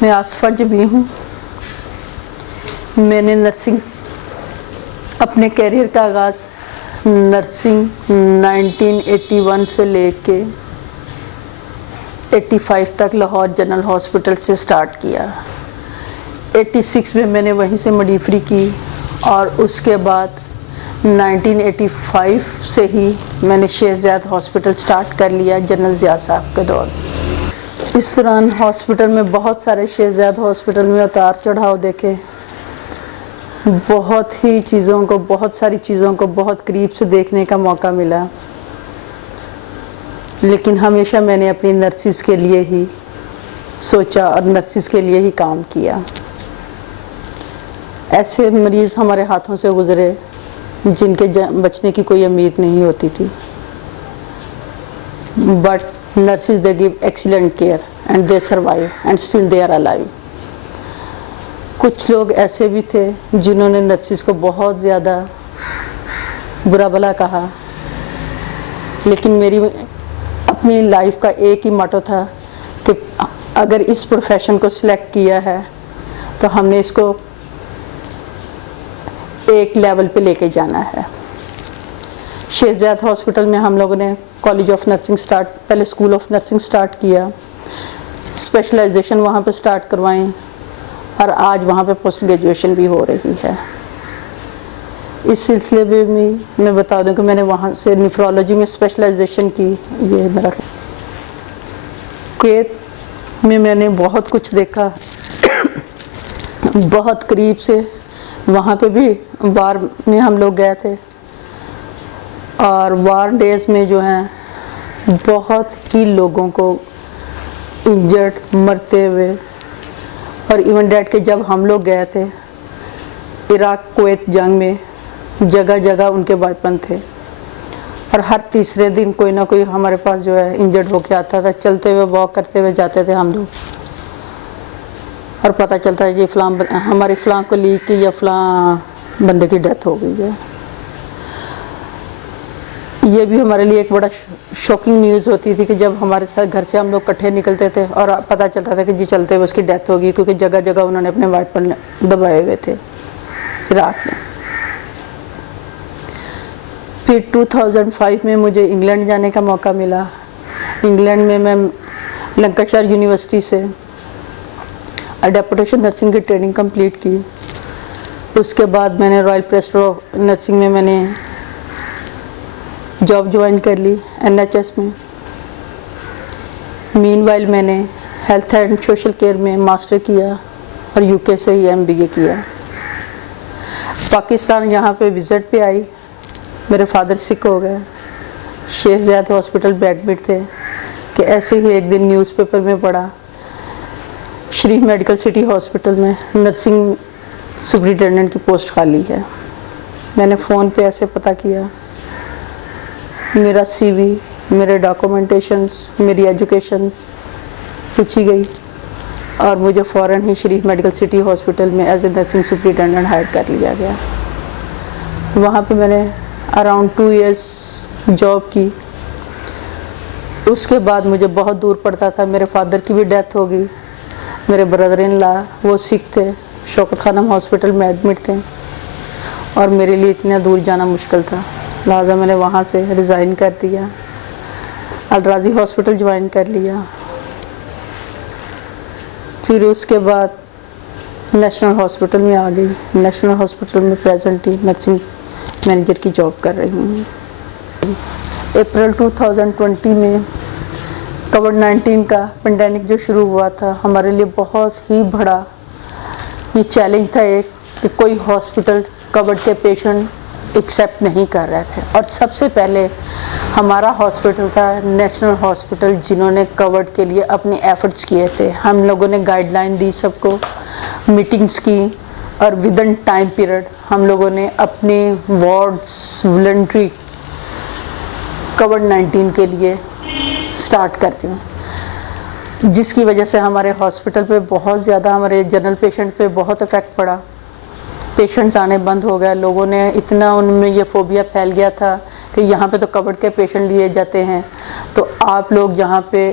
میں آصفہ جبی ہوں. میں نے نرسنگ اپنے کیریئر کا آغاز نرسنگ 1981 سے لے کے 85 تک لاہور جنرل ہاسپٹل سے سٹارٹ کیا. 86 میں نے وہیں سے مڈیفری کی اور اس کے بعد 1985 سے ہی میں نے شیخ زاید ہاسپٹل سٹارٹ کر لیا جنرل ضیاء صاحب کے دور. اس دوران ہاسپٹل میں بہت سارے شیخ زاید ہاسپٹل میں اتار چڑھاؤ دیکھے، بہت ساری چیزوں کو بہت قریب سے دیکھنے کا موقع ملا، لیکن ہمیشہ میں نے اپنی نرسز کے لیے ہی سوچا اور نرسز کے لیے ہی کام کیا. ایسے مریض ہمارے ہاتھوں سے گزرے جن کے بچنے کی کوئی امید نہیں ہوتی تھی، but nurses they give excellent care and they survive and still they are alive. کچھ لوگ ایسے بھی تھے جنہوں نے نرسز کو بہت زیادہ برا بھلا کہا، لیکن میری اپنی لائف کا ایک ہی موٹو تھا کہ اگر اس پروفیشن کو سلیکٹ کیا ہے تو ہم نے اس کو ایک لیول پہ لے کے جانا ہے. شیخ زاید ہاسپٹل میں ہم لوگوں نے کالج آف نرسنگ پہلے اسکول آف نرسنگ سٹارٹ کیا، اسپیشلائزیشن وہاں پہ سٹارٹ کروائیں اور آج وہاں پہ پوسٹ گریجویشن بھی ہو رہی ہے. اس سلسلے میں بتا دوں کہ میں نے وہاں سے نیفرولوجی میں اسپیشلائزیشن کی. یہ میرا کویت میں نے بہت کچھ دیکھا بہت قریب سے. وہاں پہ بھی وار میں ہم لوگ گئے تھے اور وار ڈیز میں جو ہیں بہت ہی لوگوں کو انجرڈ مرتے ہوئے، اور ایون ڈیٹ کہ جب ہم لوگ گئے تھے عراق کویت جنگ میں جگہ جگہ ان کے ویپن تھے، اور ہر تیسرے دن کوئی نہ کوئی ہمارے پاس جو ہے انجرڈ ہو کے آتا تھا. چلتے ہوئے واک کرتے ہوئے جاتے تھے ہم لوگ اور پتہ چلتا ہے کہ ہماری فلاں کولیگ کی یا فلاں بندے کی ڈیتھ ہو گئی ہے. یہ بھی ہمارے لیے ایک بڑا شوکنگ نیوز ہوتی تھی کہ جب ہمارے ساتھ گھر سے ہم لوگ کٹھے نکلتے تھے اور پتہ چلتا تھا کہ جی چلتے ہوئے اس کی ڈیتھ ہوگی، کیونکہ جگہ جگہ انہوں نے اپنے ویپن دبائے ہوئے تھے عراق میں. پھر 2005 میں مجھے انگلینڈ جانے کا موقع ملا. انگلینڈ میں لنکاشائر یونیورسٹی سے ڈیپوٹیشن نرسنگ کی ٹریننگ کمپلیٹ کی. اس کے بعد میں نے رائل پریسٹو نرسنگ میں نے جاب جوائن کر لی NHS میں. مین وائل میں نے ہیلتھ اینڈ سوشل کیئر میں ماسٹر کیا اور UK سے ہی MBA کیا. پاکستان یہاں پہ وزٹ پہ آئی. میرے فادر سک ہو گئے، شیخ زاید ہاسپٹل میں ایڈمٹ تھے کہ ایسے ہی ایک دن نیوز پیپر میں پڑھا شریف میڈیکل سٹی ہاسپٹل میں نرسنگ سپرنٹینڈنٹ کی پوسٹ خالی ہے. میں نے فون پہ ایسے پتہ کیا، میرا CV، میرے ڈاکومنٹیشنز، میری ایجوکیشنز پوچھی گئی اور مجھے فوراً ہی شریف میڈیکل سٹی ہاسپٹل میں as a nursing superintendent hire کر لیا گیا. وہاں پہ میں نے اراؤنڈ 2 ایئرس جاب کی. اس کے بعد مجھے بہت دور پڑتا تھا. میرے فادر کی بھی ڈیتھ ہو گئی. میرے بردر ان لا وہ سکھ تھے، شوکت خانم ہاسپٹل میں ایڈمٹ تھے اور میرے لیے اتنا دور جانا مشکل تھا، لہٰذا میں نے وہاں سے ریزائن کر دیا، الراضی ہاسپٹل جوائن کر لیا. پھر اس کے بعد نیشنل ہاسپٹل میں آ گئی. نیشنل ہاسپٹل میں پریزنٹلی نرسنگ مینیجر کی جاب کر رہی ہوں. اپریل 2020 میں کووڈ-19 کا پینڈیمک جو شروع ہوا تھا، ہمارے لیے بہت ہی بڑا یہ چیلنج تھا ایک کہ کوئی ہاسپٹل کووڈ کے پیشنٹ ایکسیپٹ نہیں کر رہے تھے. اور سب سے پہلے ہمارا ہاسپٹل تھا نیشنل ہاسپٹل جنہوں نے کووڈ کے لیے اپنے ایفرٹس کیے تھے. ہم لوگوں نے گائیڈ لائن دی سب کو، میٹنگز کی، اور ودن ٹائم پیریڈ ہم لوگوں نے اپنے وارڈز والنٹری کووڈ-19 کے لیے سٹارٹ کر دیں، جس کی وجہ سے ہمارے ہاسپٹل پہ بہت زیادہ، ہمارے جنرل پیشنٹ پہ بہت افیکٹ پڑا. پیشنٹس آنے بند ہو گئے. لوگوں نے اتنا ان میں یہ فوبیا پھیل گیا تھا کہ یہاں پہ تو کووڈ کے پیشنٹ لیے جاتے ہیں، تو آپ لوگ یہاں پہ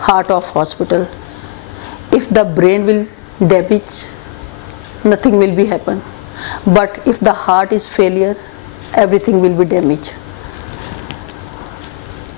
heart of hospital. If the brain will damage, nothing will be happen. But if the heart is failure, everything will be damaged.